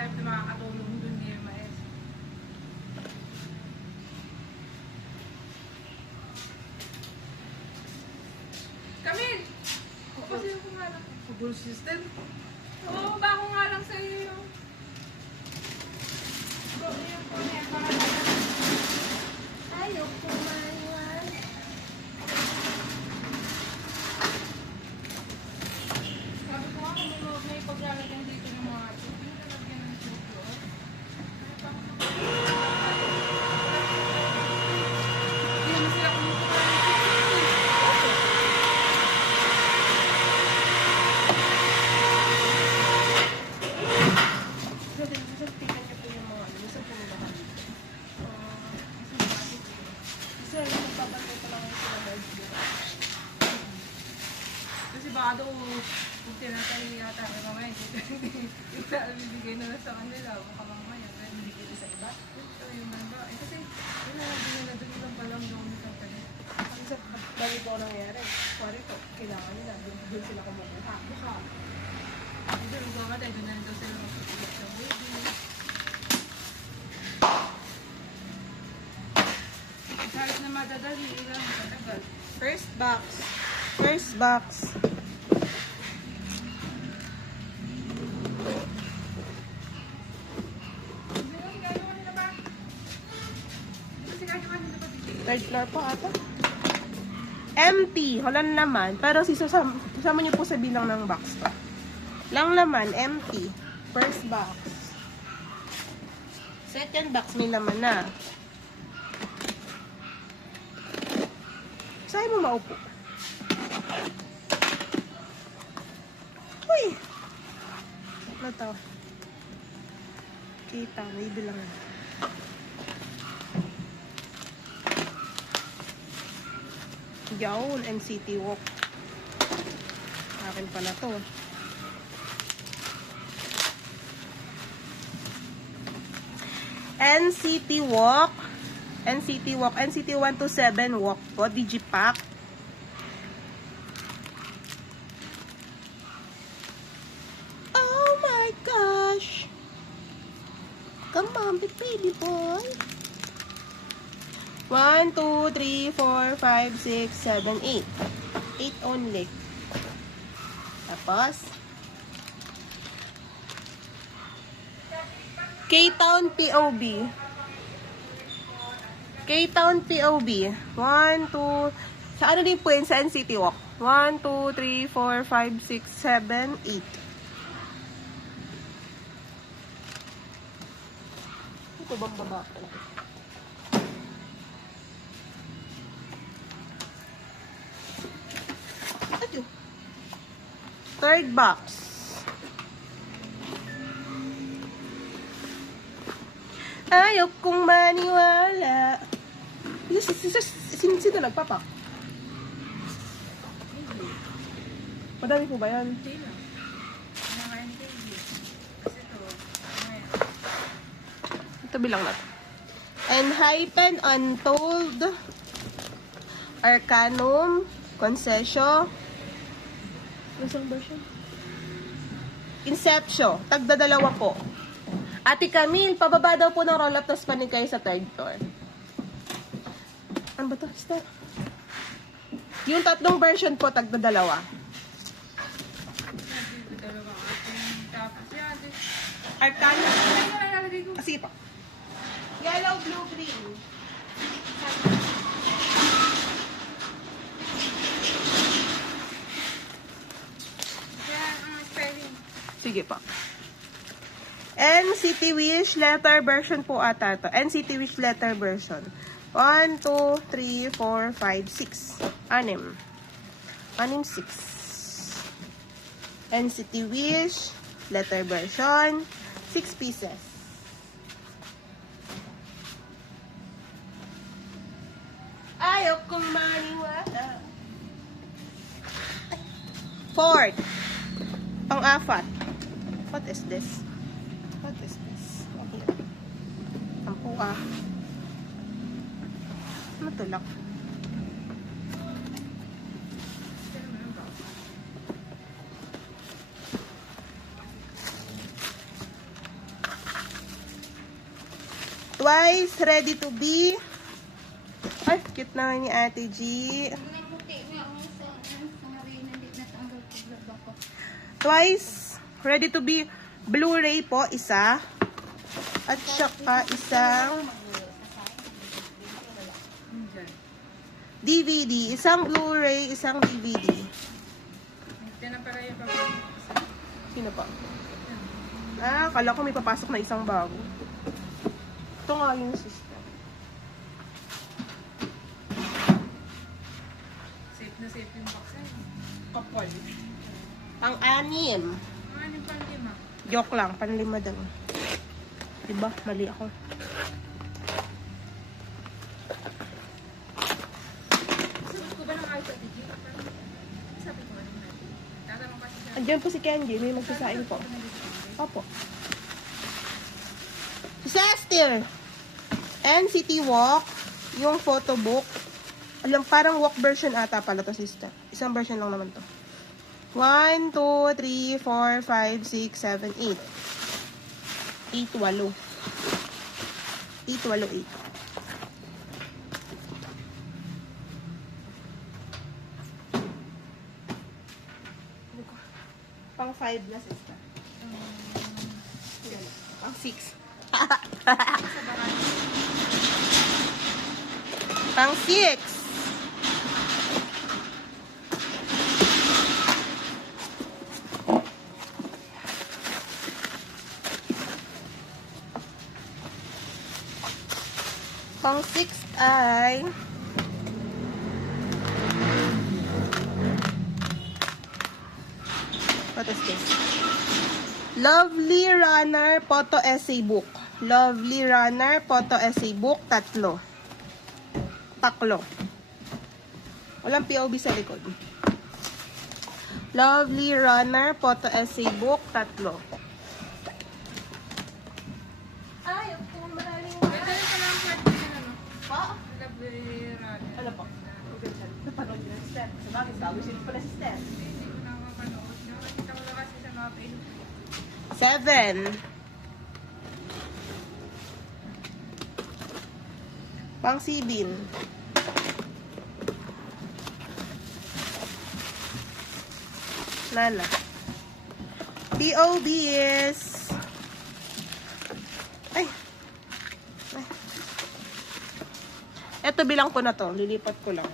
sabi na makakatulong dun ni MIS. Camille! Kasi ko nga lang. Full system? Oo, bago nga lang sa iyo yung... Yung kunin, para Ayaw kumaiwan. sabi ko nga, kung may paglalagyan dito ng mga tube, yung lalagyan ng tube doon. Hindi naman sila kumukuha ng Tingnan niyo po yung mga ano. Saan po nila kami? Kasi yung magpapantay pa lang yung sila guys. kasi baka daw, kung tinatay yata kay mamaya, yung bibigay na lang sa kanila, baka mamaya, pero bibigay na sa iba. So, yung ba? Eh, kasi, yun na, hindi na doon lang palang doon sa kanila. Ang sa bali po nangyari. Kuwari po, kailangan nila. Doon sila kumukuha. Baka, hindi doon magmamatay, doon na rin daw sila magpapagod sa baby. Kahit na madadali, ilang matagal. First box. First box. Ngayon, gagawa nila ba? Kasi gagawa nila ba dito? Third floor po ata. Empty. Wala na naman. Pero susama niyo po sa bilang ng box to. Lang naman, empty. First box. Second box, may laman na. Saan mo maupo? Uy! Ano to? Kita, may bilang na. Yawn, NCT Walk. Akin pala to. NCT Walk. NCT Walk. NCT 127 Walk po. Digipack. Oh my gosh. Come on, baby boy. 1, 2, 3, 4, 5, 6, 7, 8. 8 only. Tapos, K-Town POB. K-Town POB. 1, 2, sa ano din po yun? Sa NCT Walk. 1, 2, 3, 4, 5, 6, 7, 8. Ito bang baba ko? Ito. Third box. Ayaw kong maniwala. Sino nagpapak? Madami po ba yan? Hindi lang. Mga NTV. Kasi ito, ngayon. Ito bilang natin. Enhypen, Untold, Arcanum, Concession, isang version? Inception, tagdadalawa po. Ate Camille, pababa daw po ng roll-up tapos panig kayo sa third floor. Ano ba ito? Stop. Yung tatlong version po, tagdadalawa. Dalawang ating tapos yan. Arcanum. Ay, wala nalagay ko. Sige po. Yellow, blue, green. Yan, ang spelling. Sige po. NCT Wish letter version po ata to. NCT Wish letter version. 1, 2, 3, 4, 5, 6. Anim. Anim, 6. NCT Wish letter version. 6 pieces. Ayaw kong maniwala. Fourth. Pang-apat. What is this? What is this? Okay. Sampu ah. Ano tulak? Twice, Ready to Be. Ay, cute naman ni Ate G. Twice, Ready to Be. Blu-ray po, isa. At saka isang DVD. Isang Blu-ray, isang DVD. Yan ang pala yung pag- Sino pa? Ah, kala ko may papasok na isang bago. Ito nga yung system. Safe na safe yung box eh. Kapal. Ang anim. Ano yung pang-lima? Joke lang, panlima daw. Diba? Mali ako. Sagot ko ba ng iPad DJ? Sabi ko ba nung natin? Tatanong kasi siya. Andiyan po si Kenji, may magsasaing po. Opo. Disaster! NCT Walk, yung photo book. Alam, parang walk version ata pala to, sister. Isang version lang naman to. 1, 2, 3, 4, 5, 6, 7, 8. 8, 8. 8, 8, 8. Pang 5 na, sister. Pang 6. Pang 6. Pang 6 ay what is this? Lovely Runner Photo Essay Book. Lovely Runner Photo Essay Book, 3. Taklo. Walang POV sa likod. Lovely Runner Photo Essay Book, 3. Ay, kung maraming Ito rin pala ang part ko yun, ano? pa. Labiran. Ano po? Napanood niyo si Steph. Sa bagay, bago siya pala si Steph. Hindi ko nakakanood. Nakakita ko lang kasi sa mga page. 7. Pang sibin. Nana. POB is... Ay. Ay. Eto, bilang ko na to. Lilipat ko lang.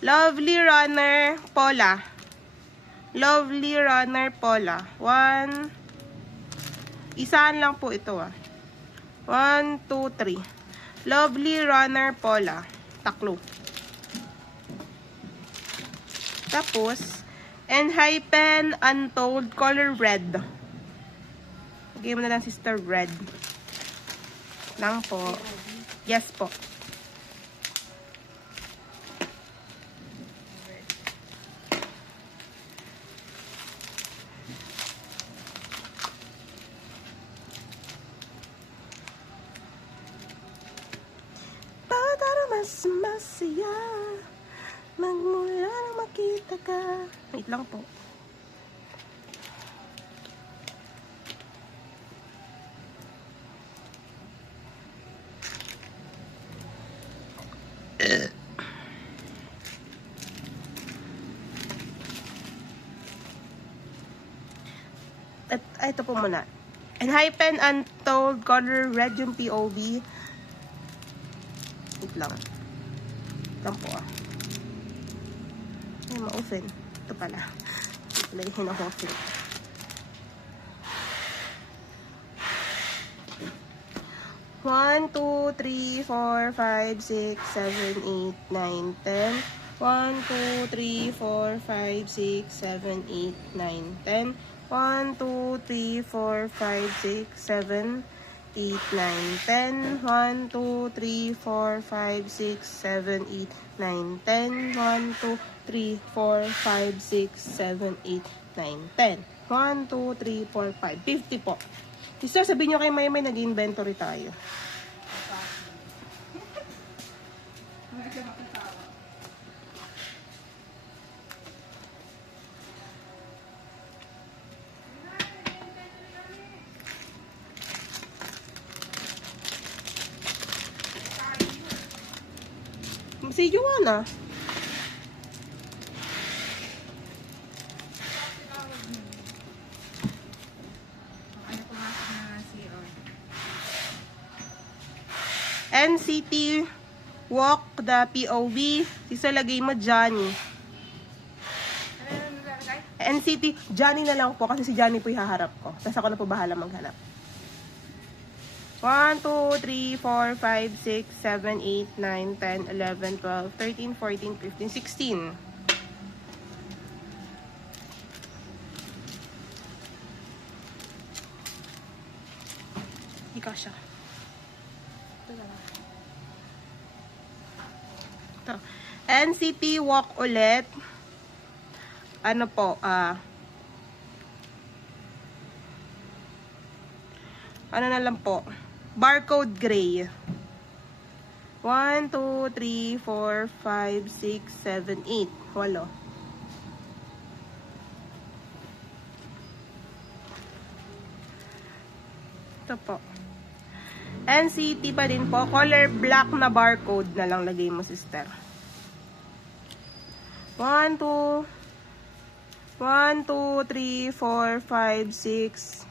Lovely Runner Pola. Lovely Runner Pola. 1. Isaan lang po ito 1, 2, 3. Lovely Runner Pola. Taklo. Tapos, Enhypen Untold Color Red. Lagay mo na lang, sister, red. Lang po. Yes po. Para mas masaya magmula nang makita ka. Wait lang po. Ito po muna. Enhypen Untold Color Red yung POV. Wait lang. Lang po Ay, ma-open. Ito pala. Ito pala yung hina-open. One, 2, 3, 4, 5, 6, 7, 8, 9, 10. 1, 2, 3, 4, 5, 6, 7, 8, 9, 10. 1, 2, 3, 4, 5, 6, 7, 8, 9, 10. 1, 2, 3, 4, 5, 6, 7, 8, 9, 10. 1, 2, 3, 4, 5, 6, 7, 8, 9, 10. 1, 2, 3, 4, 5. 50 po. Sister, sabihin nyo kay Maymay, nag-inventory tayo. Si Joanna. Tinawag mo. Ano pumasok na CR? NCT Walk the POV. Sisalagay mo Johnny. Ano na nilalagay? NCT, Johnny na lang po kasi si Johnny po ihaharap ko. Tapos ako na po bahala maghanap. 1, 2, 3, 4, 5, 6, 7, 8, 9, 10, 11, 12, 13, 14, 15, 16. Ikaw siya. Ito. NCT walk ulit. Ano po, ano na lang po, barcode gray. 1, 2, 3, 4, 5, 6, 7, 8. Walo. Ito po. NCT pa din po. Color black na barcode na lang lagay mo, sister. 1, 2, 1, 2, 3, 4, 5, 6,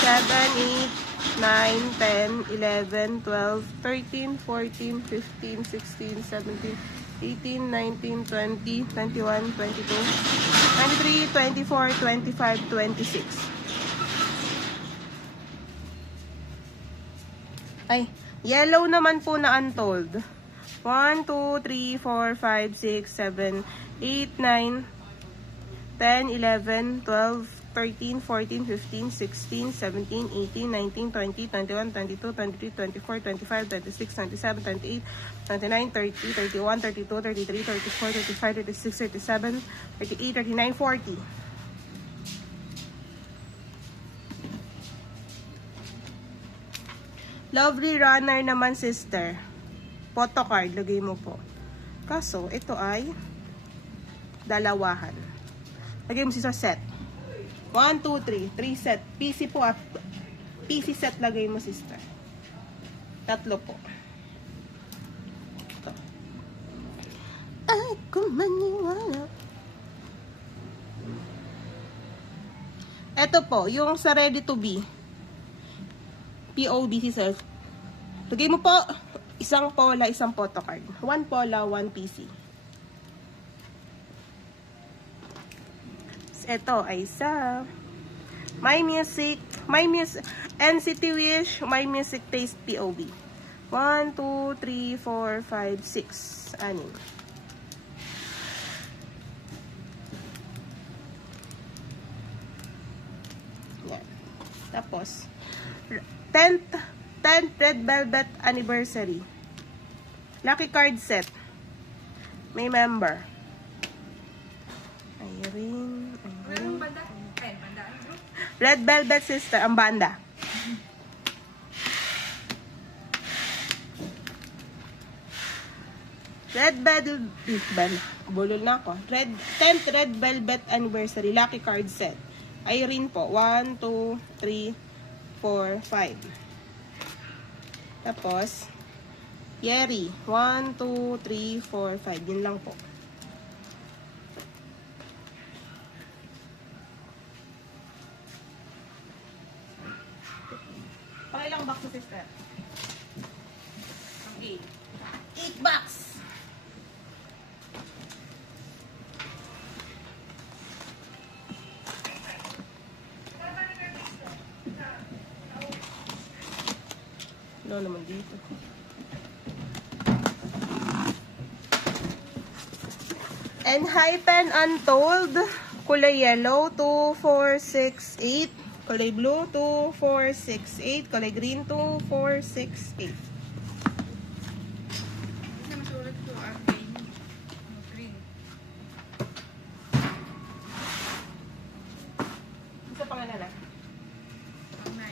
7, 8, 9, 10, 11, 12, 13, 14, 15, 16, 17, 18, 19, 20, 21, 22, 23, 24, 25, 26. Ay, yellow naman po na untold. 1, 2, 3, 4, 5, 6, 7, 8, 9, 10, 11, 12, 13, 14, 15, 16, 17, 18, 19, 20, 21, 22, 23, 24, 25, 26, 27, 28, 29, 30, 31, 32, 33, 34, 35, 36, 37, 38, 39, 40. Lovely runner naman, sister. Photo card, lagay mo po. Kaso, ito ay dalawahan. Lagay mo siya set. 1, 2, 3. 3 set. PC po at PC set lagay mo, sister. 3 po. Ito. Ay, kumaniwala. Ito po, yung sa ready to be. POB, sister. Lagay mo po, isang pola, isang photo card. 1 pola, 1 PC. Ito ay sa My Music, NCT Wish, My Music Taste POB. 1, 2, 3, 4, 5, 6. Anim. Yan. Tapos, 10th Red Velvet Anniversary. Lucky card set. May member. Irene. Anong banda? Ay, banda. Ano bro? Red Velvet, sister. Ang banda. Red Velvet. Bulol na ako. 10th Red Velvet Anniversary. Lucky card set. Irene po. 1, 2, 3, 4, 5. Tapos, Yeri. 1, 2, 3, 4, 5. Yun lang po. Pakilang box na, sister? Ang 8. 8 box! Ano naman dito? Enhypen Untold. Kulay yellow, 2, 4, 6, 8. Kulay blue, 2, 4, 6, 8. Kulay green, 2, 4, 6, 8. Hindi na masulat ko. Green. Green. Isa pangalan na. Ang 9.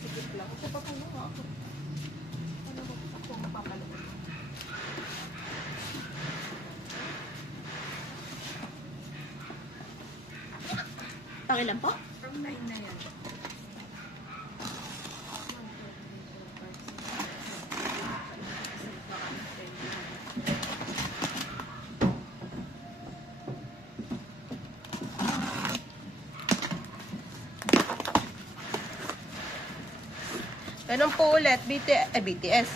Sikit lang. Kasi pa ano ako. Ano ako mapapalala. Pakilan po? Ang 9 na yan. Ganun po ulit, BTS.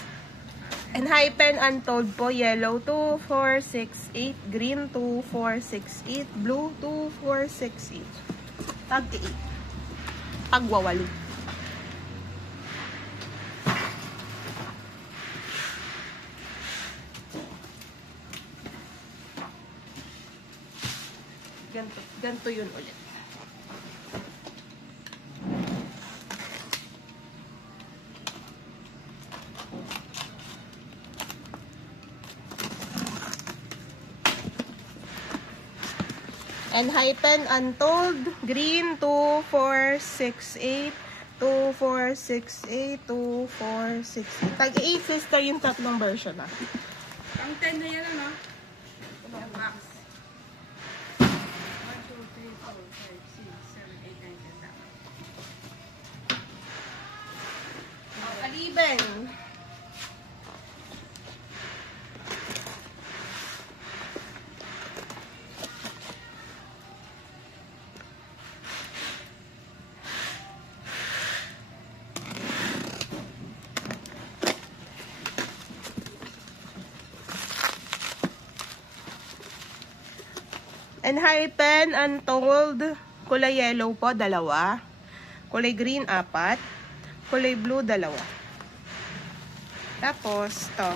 And Hypen Untold po, yellow 2468, green 2468, blue 2468. Tag 8. Pagwawalo. Ganto yun ulit. And Hypen Untold, green 2468, 2468, 2468. Tag 8 sister yung tatlong version na. Ang 10 na yan, ano? Yung max. 1, 2, 3, 4, 5, 6, 7, 8, 9, 10 tama. Aliben. And Hypen Untold, kulay yellow po, 2. Kulay green, 4. Kulay blue, 2. Tapos, to.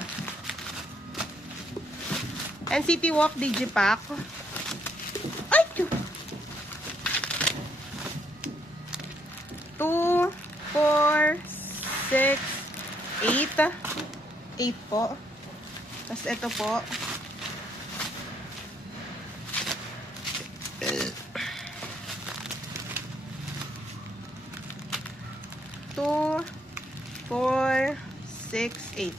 NCT Walk Digipack. Ay! 2, 4, 6, 8. 8 po. Tapos ito po. 2, 4, 6, 8.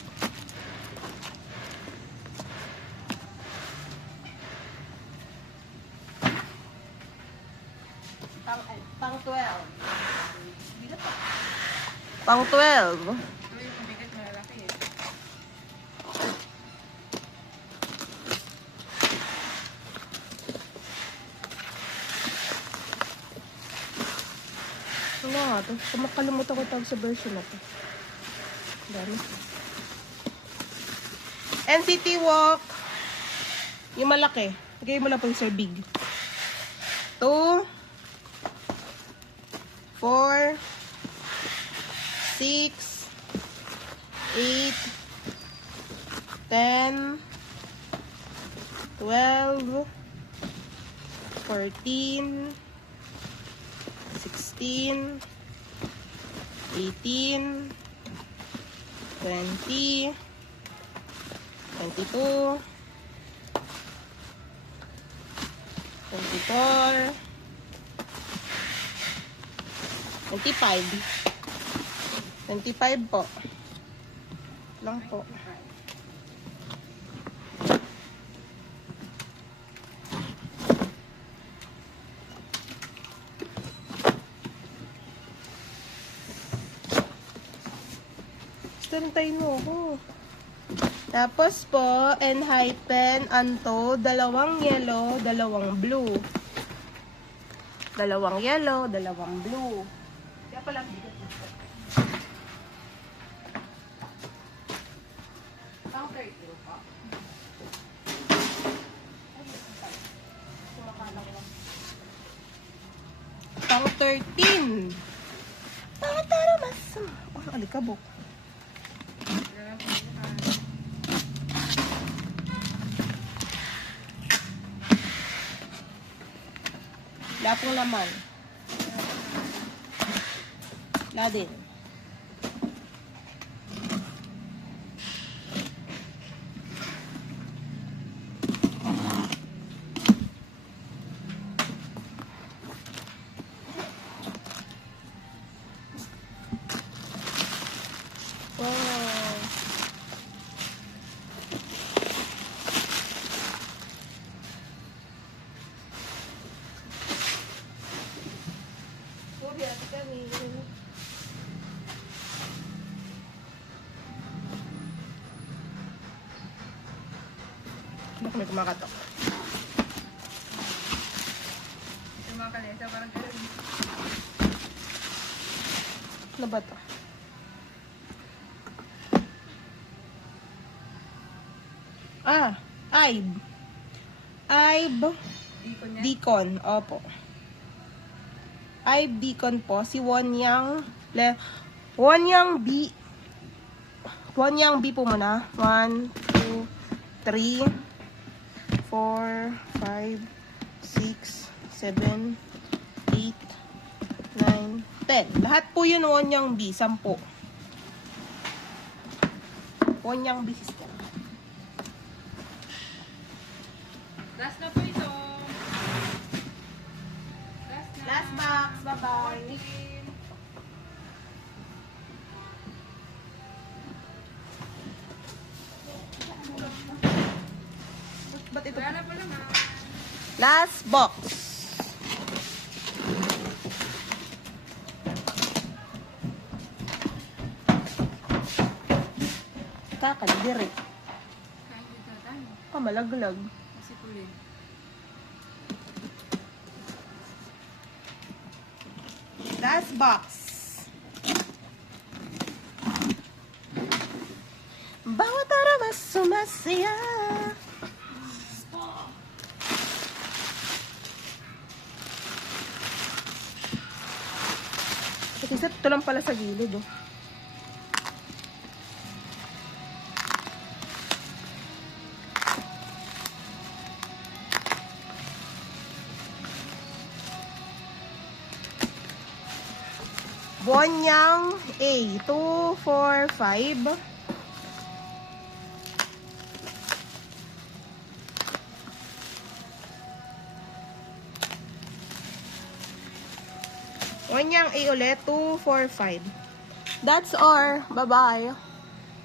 Pang 12. Pang 12. Ito yung mabigat, malalaki eh. Ano nga ito? Makalimutan ko tawag sa version na ito. Dami. NCT Walk. Yung malaki. Lagay mo lang po yung Sir Big. 2, 4, 6, 8, 10, 12, 14, 16, 18, 20, 22, 24, 25. 25 po. Lang po. Tayo mo ako. Tapos po, Hypen Untold, 2 yellow, 2 blue. 2 yellow, 2 blue. Kaya pala bigat ito. Pang 30 po. Pang 13. Tara mas. Oh, alikabok. Lapong laman. Ladin. Wow. Bakit may kumakatok? Yung mga kalesa, parang gano'n. Ano ba ito? Ibe. Ibe Ikon niya. Deacon. Opo. Ibe Deacon po. Si Wonyang B. Wonyang B po muna. 1, 2, 3, 4, 5, 6, 7, 8, 9, 10. Lahat po yun Wonyang B. 10. Wonyang B system. Last na po ito. Last na. Last box. Bye-bye. Ba't ito? Wala na po naman. Last box. Kakadiri. Kain dito tayo. Kamalaglag. Kasi kulin. Last box. Bawat araw mas sumasaya. Kasi ito lang pala sa gilid, oh. Bonyang A. 2, 4, 5. Bonyang A ulit. 2, 4, 5. That's all. Bye-bye.